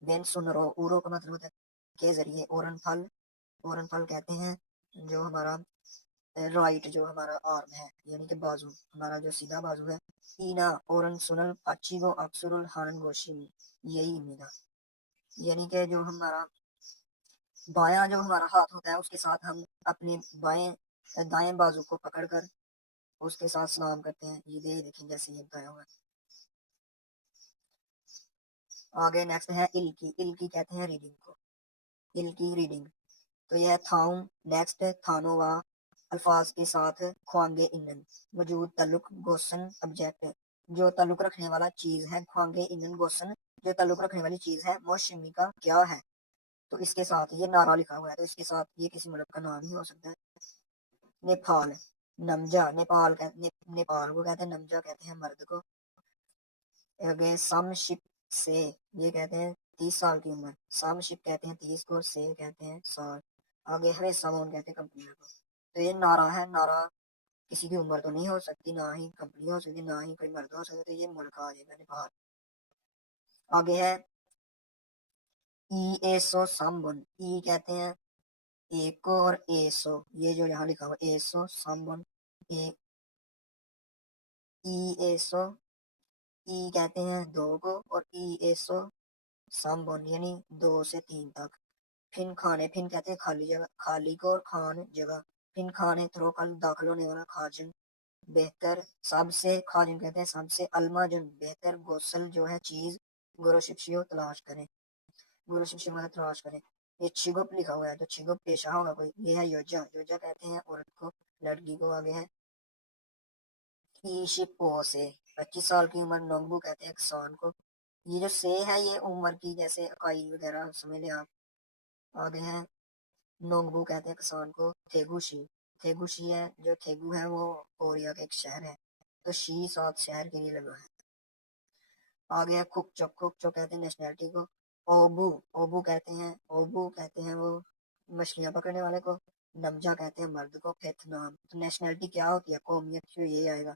वेन सुन रो उरो का मतलब होता है के जरिए, ओरन फल कहते हैं जो हमारा राइट जो हमारा आर्म है, यानी कि बाजू, हमारा जो सीधा बाजू है। ईना ओरन सुनल पाचिगो अक्सरुल हानन गोशी, यही इमीदा, यानी कि जो हमारा बायां जो हमारा हाथ होता है उसके साथ हम अपने दाएं बाजू को पकड़कर उसके साथ सलाम करते हैं। ये देखें जैसे ये बताया हुआ है। आगे नेक्स्ट है इल्की, इल्की कहते हैं रीडिंग को, इल्की रीडिंग। तो यह थाउन नेक्स्ट थानोवा अल्फाज के साथ ख्वांगे इनन वजूद तल्लुक गोसन ऑब्जेक्ट, जो तल्लुक रखने वाला चीज है, ख्वांगे इनन गोसन जो तल्लुक रखने वाली चीज है, मोशमी का क्या है, तो इसके साथ ये नारा लिखा हुआ है, तो इसके साथ ये किसी मुल्क का नाम ही हो सकता है। नेपाल नमजा, नेपाल को कहते हैं नमजा, कहते हैं मर्द को। आगे समशिप से, ये कहते हैं 30 साल की उम्र, समशिप कहते हैं 30 को, से कहते हैं साल। आगे हरे सामान कहते हैं कंपनी को। तो ये नारा है, नारा किसी की उम्र तो नहीं हो सकती, ना ही कंपनी हो सकती, ना ही कोई मर्द हो सकता, तो ये मुल्क आ जाएगा नेपाल। आगे है ई एसो साम्बन, ई कहते हैं एक को, और एसो ये जो यहाँ लिखा हुआ एसो साम्बन, ई एसो, ई कहते हैं दो को, और ई एसो साम्बन यानी 2 से 3 तक। फिन खाने, फिन कहते हैं खाली जगह, खाली को, और खान जगह, फिन खाने थ्रो कल दाखिल होने वाला, खाजन बेहतर, सबसे खाजन कहते हैं सबसे, अलमाजन बेहतर, गोसल जो है चीज, गुरु शिक्षियो तलाश करें, गुरु शिक्षियो मतलब तलाश करें। ये छिगुप लिखा हुआ है, तो छिगुप पेशा होगा कोई, ये है योजा, योजा कहते हैं औरत को, लड़की को। आगे है ईशिपो से 25 साल की उम्र नोंगबू कहते हैं किसान को। ये जो से है ये उम्र की जैसे इकाई वगैरह समझ लें आप। आगे है नोंगबू कहते हैं किसान को थेगुशी। थेगुशी है जो थेगू है वो कोरिया का एक शहर है, तो शी 7 शहर के लिए लगा है। आगे है खुकचो। खुकचो कहते हैं नेशनैलिटी को। ओबू। ओबू कहते हैं वो मछलियां पकड़ने वाले को। नमजा कहते हैं मर्द को। फेतनाम तो नेशनैलिटी क्या होती है कौमियत, जो ये आएगा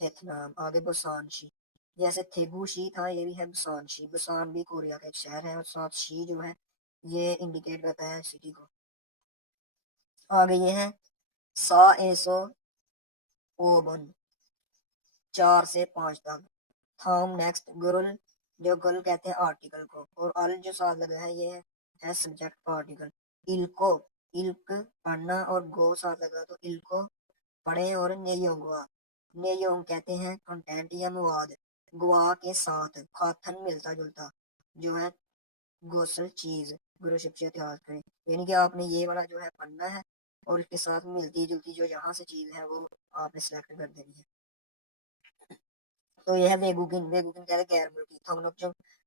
फेतनाम। आगे बुसानशी, जैसे थेगुशी था ये भी है बुसानशी। बुसान भी कोरिया का एक शहर है और साथ शी जो है ये इंडिकेट करता है सिटी को। आगे ये है सा एसो ओबन 4 से 5 तक। थॉम नेक्स्ट गुरुल, जो गुल कहते हैं आर्टिकल को, और अल जो साथ लगा है ये है सब्जेक्ट का आर्टिकल। इल्को, इल्क पढ़ना, और गो साथ लगा तो इल्को पढ़े। और नेयोंगवा, नेयोंग कहते हैं कंटेंट या मवाद। गुआ के साथ खाथन मिलता जुलता जो है गोसल चीज। गुरु शिक्षा इतिहास करें, यानी कि आपने ये वाला जो है पढ़ना है और इसके साथ मिलती जुलती जो यहाँ से चीज है वो आपने सेलेक्ट कर देनी है। तो यह है वेगुकिन। वेगुकिन कहते हैं गैर मुल्की। थोंगनोक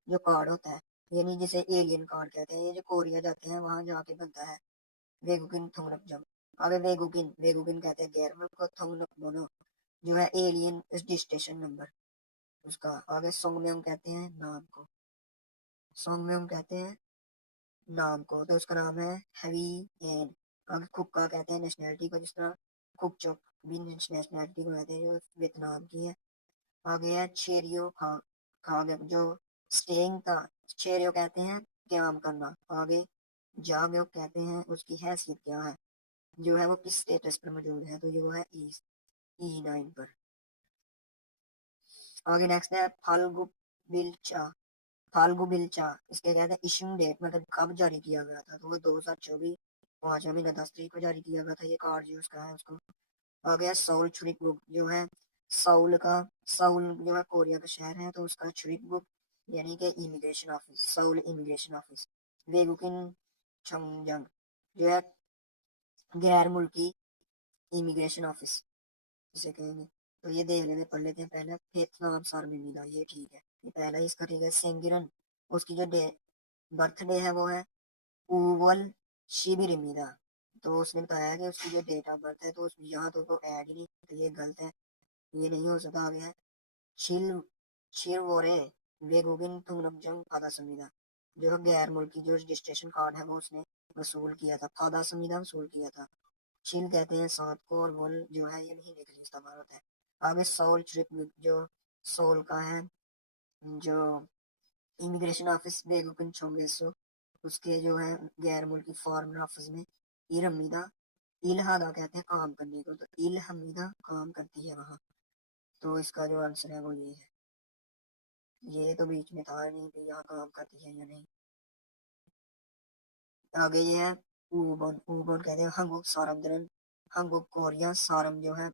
जो कार्ड होता है, यानी जिसे एलियन कार्ड कहते हैं, ये जो कोरिया जाते हैं वहां जाके बनता है वेगुकिन थोंगनोक। आगे वेगुकिन, वेगुकिन कहते हैं गैर मुल्क को। थोंगनोक मोनो जो है एलियन रजिस्ट्रेशन नंबर उसका। आगे सोंगम्योंग कहते हैं नाम को। सोंगम्योंग कहते हैं नाम को, तो उसका नाम है हैवी एन। आगे कुक्का कहते हैं नेशनैलिटी को, जिस तरह कुकचोक भी नेशनैलिटी को कहते हैं जो वियतनाम की है। आगे है छेरियो खा, खागे जो स्टेइंग था। छेरियो कहते हैं क्याम करना। आगे जाग्यो कहते हैं उसकी हैसियत क्या है, जो है वो किस स्टेटस पर मौजूद है, तो ये वो है E9 पर। आगे नेक्स्ट है फाल्गु बिल्चा। फाल्गु बिल्चा इसके कहते हैं इशू डेट, मतलब कब जारी किया गया था, तो वो 2024 5वां महीना 10 तारीख को जारी किया गया था। ये कार्ड जो उसका है उसको। आ गया सऊल छुरिक बुक, जो है सऊल का, सऊल जो है कोरिया का शहर है, तो उसका छुरिक बुक यानी कि immigration office, Seoul immigration office. वेगुकिन छंगजंग जो है गैर मुल्की इमिग्रेशन ऑफिस जिसे कहेंगे। तो ये देख लेते पढ़ लेते हैं पहले। वियतनाम सार्वजनिक, ये ठीक है, ये पहला ही इसका ठीक है। सेंगिरन उसकी जो डे बर्थडे है वो है उवल शिबिरिमिदा, तो उसने बताया कि उसकी जो डेट ऑफ बर्थ है, तो उस यहाँ तो ऐड ही नहीं, तो ये गलत है, ये नहीं हो सकता। आ गया है छिल छिरवोरे वेगुगिन तुंगनमजंग फादा संविदा, जो है गैर मुल्की जो रजिस्ट्रेशन कार्ड है वो उसने वसूल किया था, फादा संविदा वसूल किया था। चिल कहते हैं सात को, और वोल जो है ये नहीं लिख इसका भारत है। आगे सोल ट्रिप जो सोल का है, जो इमिग्रेशन ऑफिस बेगुकिन चोंगेसो, उसके जो है गैर मुल्की फॉरेन ऑफिस में इरमीदा इलहादा कहते हैं काम करने को, तो इल हमीदा काम करती है वहाँ। तो इसका जो आंसर है वो ये है। ये तो बीच में था नहीं कि यहाँ काम करती है या नहीं। आगे ये है ऊबन। ऊबन कहते हैं हंगुक सारमदरन। हंगुक कोरिया, सारम जो है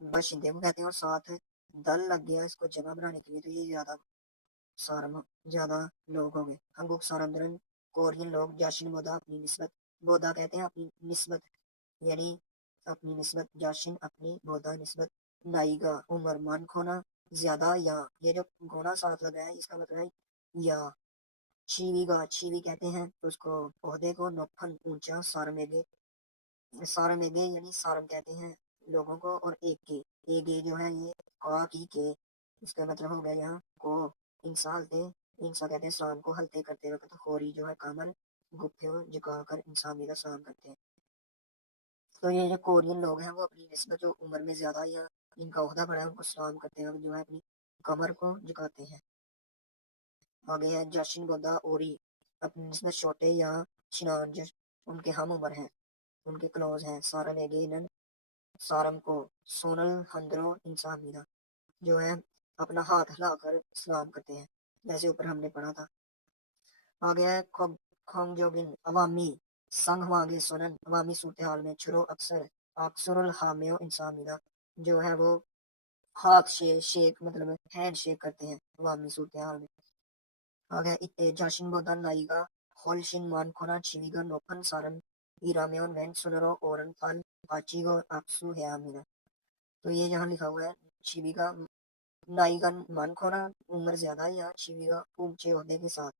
बाशिंदे को कहते हैं, और साथ दल लग गया इसको जगह बनाने के लिए, तो ये ज्यादा सारम ज्यादा लोग हो गए। हंगुक सारमदरन कोरियन लोग जाशिन बोदा अपनी निस्बत। बोदा कहते हैं अपनी निस्बत, यानी अपनी निस्बत। जाशिन अपनी, बोदा निस्बत। नाइगा उम्र, मन खोना ज्यादा, या ये जो गोना साथ लगा है इसका मतलब है या। चीवीगा, चीवी कहते हैं उसको पौधे को। नोफन ऊंचा, सारमेगे, सारमेगे यानी सारम कहते हैं लोगों को। और एक के, एक ये जो है ये का की के, इसका मतलब हो गया यहाँ को। इंसा हलते, इंसा कहते हैं शाम को हलते करते वक्त। होरी जो है कमर गुफ्ते झुकाकर इंसान का सलाम करते हैं। तो ये जो कोरियन लोग हैं वो अपनी निस्बत जो उम्र में ज्यादा या इनका ओहदा बड़ा है उनको सलाम करते वक्त जो है अपनी कमर को झुकाते हैं। आगे है जशिन बोदा ओरी, अपनी निस्बत छोटे या छिनान जो उनके हम उम्र हैं, उनके क्लोज हैं। सारा नेगे सारम को सोनल हंद्रो इंसान मीना, जो है अपना हाथ हिलाकर सलाम करते हैं, जैसे ऊपर हमने पढ़ा था। आ गया है खोंगजोगिन अवामी संग वागे सुनन, अवामी सूरत हाल में छुरो अक्सर अक्सरुल हामियो इंसान मीना, जो है वो हाथ शेक मतलब हैंड शेक करते हैं अवामी सूरत हाल में। आ गया इत्ते जाशिन बोदन नाइगा होलशिन मान खोना छिविगा नोपन सारन इरामेon वेंट सुनरो ओरन फल पाचिगो अक्सु है आमीना। तो ये यहाँ लिखा हुआ है शिविका नाई का मन खोना, उम्र ज्यादा है यहाँ शिविका ऊंचे होने के साथ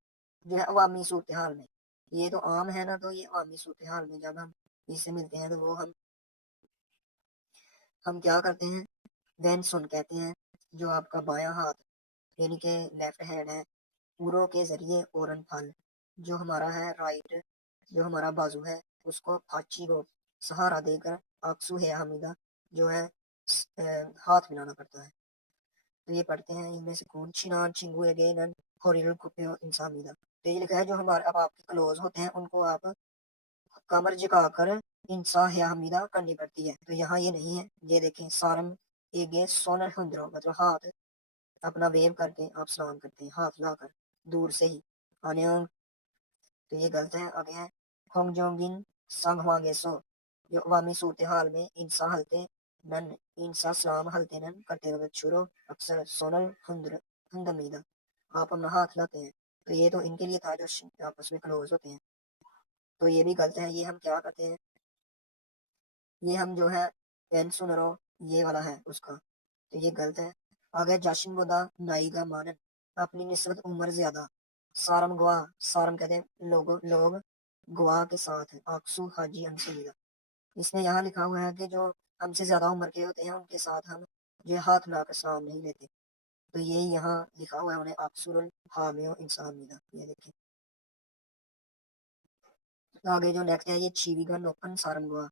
जो है अवामी सूरत हाल में। ये तो आम है ना, तो ये अवामी सूरत हाल में जब हम इससे मिलते हैं तो वो हम क्या करते हैं, वैन सुन कहते हैं, जो आपका बायां हाथ यानी कि लेफ्ट हैंड है, पूरों के जरिए ओरन फल, जो हमारा है राइट, जो हमारा बाजू है उसको फाची को सहारा देकर आक्सू है हमीदा जो है हाथ मिलाना पड़ता है। तो ये पढ़ते हैं इनमें से कौन छिनान छिंगू अगेन होरिल कुपियो इंसामीदा। तो ये लिखा है जो हमारे अब आपके क्लोज होते हैं उनको आप कमर झुकाकर इंसा है हमीदा करनी पड़ती है। तो यहाँ ये नहीं है, ये देखें सारम एगे सोनर हुंद्रो मतलब हाथ अपना वेव करके आप सलाम करते हैं हाथ लाकर दूर से ही आने। तो ये गलत है। आगे है होंगजोंगिन संग हवांगे सो, जो अवामी सूरत हाल में इंसा हलते नन इंसा सलाम हलते नन करते वक्त शुरू अक्सर सोनल हुंदमीदा आप अपना हाथ लाते हैं। तो ये तो इनके लिए था जो आपस में क्लोज होते हैं। तो ये भी गलत है। ये हम क्या करते हैं, ये हम जो है पेन सुन रहो ये वाला है उसका, तो ये गलत है। आगे जश्न बुदा नाई का मानन अपनी निस्बत उम्र ज्यादा, सारम गवाह सारम कहते हैं लोग गवाह के साथ आक्सू हाजी अंसलीदा। इसने यहाँ लिखा हुआ है कि जो हमसे ज्यादा उम्र के होते हैं उनके साथ हम जो हाथ मिलाकर सलाम नहीं लेते। तो ये यहाँ लिखा हुआ है उन्हें आक्सुल हामियो इंसान। ये देखिए आगे जो नेक्स्ट है ये छीवीगा नोकन सारम गवाह,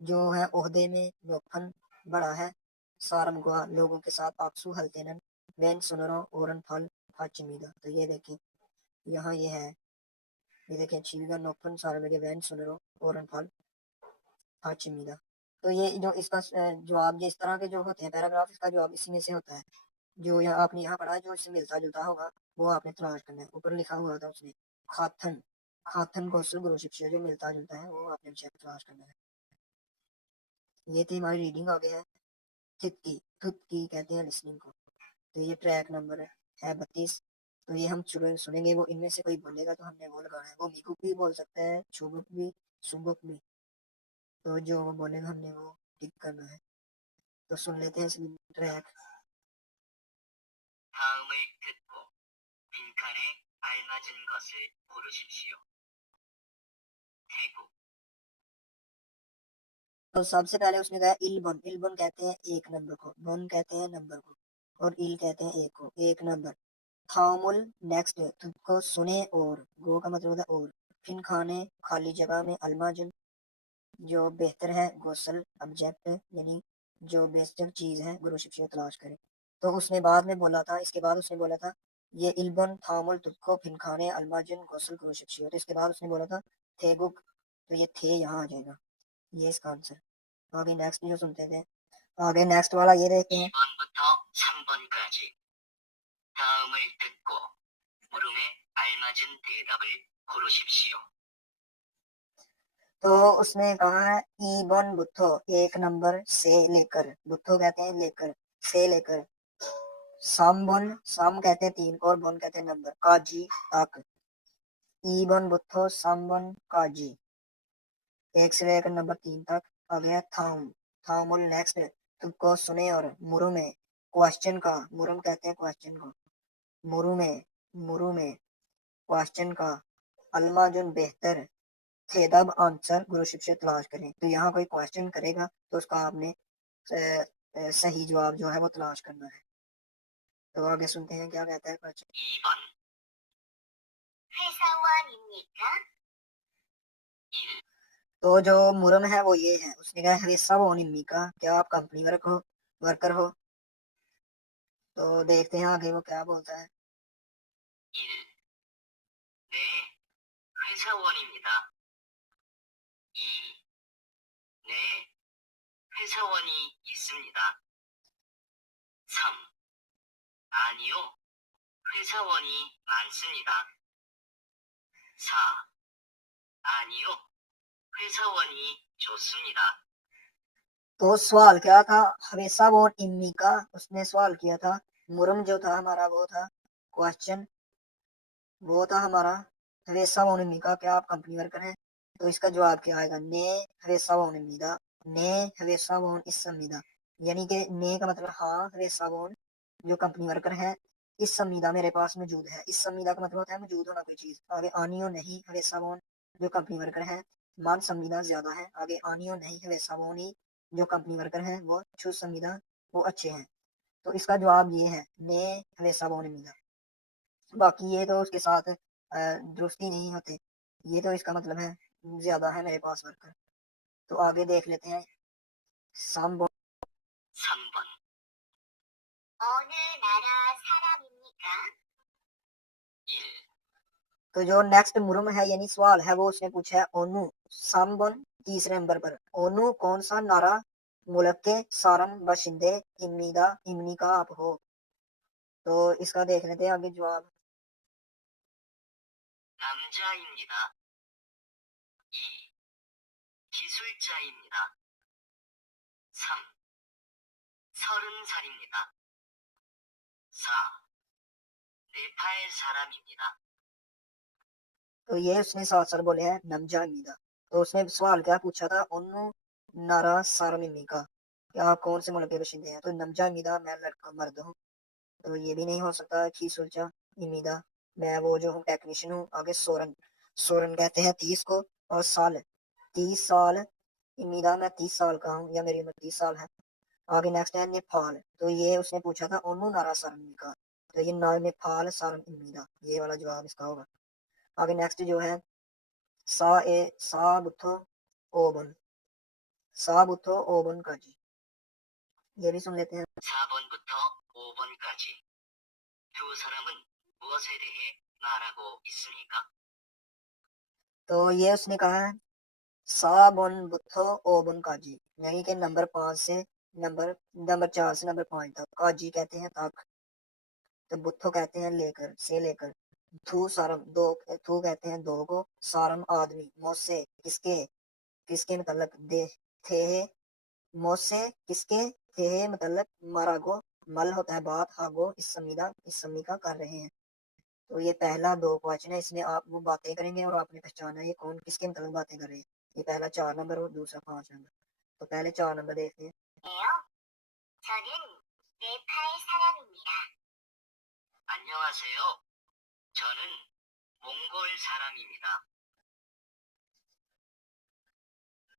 जो है ओहदे में नोकन बड़ा है, सारम गवाह लोगों के साथ आक्सू हलतेनन वैन सुनरो ओरन फल फाचिमीदा। तो ये देखिए यहाँ ये है, ये देखिए छीवीगा नोकन सारम के वैन सुनरो ओरन फल फाचिमीदा। तो ये जो इसका जवाब ये इस तरह के जो होते हैं पैराग्राफ, इसका जवाब इसी में से होता है। जो यहाँ आपने यहाँ पढ़ा जो इससे मिलता जुलता होगा वो आपने तलाश करना है। ऊपर लिखा हुआ था उसने खाथन, खाथन कौशल गुरु शिक्षा, जो मिलता जुलता है वो आपने विषय तलाश करना है। ये थी हमारी रीडिंग। आगे है थुतकी, थुतकी कहते हैं लिसनिंग को। तो ये ट्रैक नंबर है 32। तो ये हम सुनेंगे, वो इनमें से कोई बोलेगा तो हमने वो लगाना है। वो मिकुक भी बोल सकता है, छुबुक भी, सुबुक भी। तो जो वो बोलेगा हमने वो टिक करना है। तो सुन लेते हैं ट्रैक। 다음을 듣고 빈칸에 알맞은 것을 고르십시오. 태국, तो सबसे पहले उसने कहा इलबन, इलबन कहते हैं एक नंबर को, बन कहते हैं नंबर को, और इल कहते हैं एक को, एक नंबर। थामुल नेक्स्ट तुमको सुने, और गो का मतलब होता है और, फिन खाने खाली जगह में, अलमाजुन जो बेहतर है, गोसल ऑब्जेक्ट यानी जो बेहतर चीज है, गुरु शिक्षा तलाश करे। तो उसने बाद में बोला था, इसके बाद उसने बोला था ये इल्बन थामुल तुमको फिन खाने अलमाजुन गोसल गुरु शिक्षा। तो इसके बाद उसने बोला था थेगुक, तो ये थे यहाँ आ जाएगा, ये इसका आंसर। आगे नेक्स्ट जो सुनते थे, आगे नेक्स्ट वाला ये देखते हैं। 2번부터 3번까지. 다음을 듣고 물음에 알맞은 대답을 고르십시오. तो उसने कहा है ईबन बुथो एक नंबर से लेकर, बुथो कहते हैं लेकर, से लेकर, सामबन साम कहते हैं तीन को और बन कहते हैं नंबर, काजी तक। ईबन बुथो सामबन काजी एक से लेकर नंबर 3 तक। आ गया थाम, थामुल नेक्स्ट तुमको सुने, और मुरु में क्वेश्चन का, मुरुम कहते हैं क्वेश्चन को, मुरु में, मुरु में क्वेश्चन का, अलमा जो बेहतर, खेदब आंसर गुरु शिक्षा तलाश करें। तो यहाँ कोई क्वेश्चन करेगा तो उसका आपने सही जवाब जो है वो तलाश करना है। तो आगे सुनते हैं क्या कहता है क्वेश्चन। 2번, 회사원입니까? 1, तो जो मुरम है वो ये है, उसने कहा हरेसा वो निम्मी का, क्या आप कंपनी वर्कर हो। तो देखते हैं आगे वो क्या बोलता है। 1. 네, 회사원입니다. 2. 네, 회사원이 있습니다. 3. 아니요, 회사원이 많습니다. 4. 아니요, 회사원이 좋습니다. तो सवाल क्या था, हमेशा वो इम्मी का, उसने सवाल किया था। मुरम जो था हमारा वो था क्वेश्चन, वो था हमारा हमेशा वो इम्मी का, क्या आप कंपनी वर्कर हैं। तो इसका जवाब क्या आएगा, ने हमेशा वो इम्मी दा, ने हमेशा वो इस समीदा। यानी कि ने का मतलब हाँ हवेसाबोन जो कंपनी वर्कर है, इस संविदा मेरे पास मौजूद है। इस संविदा का मतलब होता है मौजूद होना कोई चीज। आगे आनियो नहीं हवेसाबोन जो कंपनी वर्कर है, मान संविदा ज्यादा है। आगे आनियो नहीं हवेसाबोन ही जो कंपनी वर्कर है वो छु संविदा वो अच्छे हैं। तो इसका जवाब ये है ने हवेसाबोन मिला। बाकी ये तो उसके साथ दुरुस्ती नहीं होते। ये तो इसका मतलब है ज्यादा है मेरे पास वर्कर। तो आगे देख लेते हैं साम 3번, 어느 나라 사람입니까? 1, तो जो नेक्स्ट मुर्म है यानी सवाल है वो उसने पूछा है ओनू सामबन तीसरे नंबर पर। ओनू कौन सा नारा मुल्क के सारम बशिंदे इम्मीदा इमनी का आप हो। तो इसका देख लेते हैं आगे जवाब। 남자입니다. 2, 기술자입니다. 3, 30살입니다. 4, 네팔 사람입니다. तो ये उसने साथ साथ बोले हैं नमजा इमीदा। तो उसने सवाल क्या पूछा था ओनू नारा सारम इम्मी का, कि आप कौन से मुल्क के बशिंदे हैं। तो नमजा इमीदा मैं लड़का मर्द हूँ, तो ये भी नहीं हो सकता। की सुलझा इमीदा मैं वो जो हूँ टेक्नीशियन हूँ। आगे सोरन सोरन कहते हैं 30 को, और साल 30 साल। इमीदा मैं 30 साल का हूँ या मेरी उम्र 30 साल है। आगे नेक्स्ट है नेपाल। तो ये उसने पूछा था ओनू नारा सारम का, तो ये नेपाल सारम इमीदा ये वाला जवाब इसका होगा। आगे नेक्स्ट जो है सा बुथो ओबन सा बुथो ओबन का जी, ये भी सुन लेते हैं। 4번부터 5번까지 두 사람은 무엇에 대해 말하고 있습니까? तो ये उसने कहा है साबुन बुथो ओबन काजी, यानी कि नंबर 5 से नंबर 4 से नंबर 5 तक। काजी कहते हैं तक, तो बुथो कहते हैं लेकर से लेकर। थू सारम दो, थू कहते हैं दो को, सारम आदमी, मोसे किसके किसके मतलब दे थे, मोसे किसके थे मतलब मरा को, मल होता है बात, हागो इस समीका कर रहे हैं। तो ये पहला दो क्वेश्चन है, इसमें आप वो बातें करेंगे और आपने पहचाना है ये कौन किसके मतलब बातें कर रहे हैं। ये पहला 4 नंबर और दूसरा 5 नंबर। तो पहले 4 नंबर देखते हैं। 예요. 저는 네팔 사람입니다. 안녕하세요. 저는 몽골 사람입니다.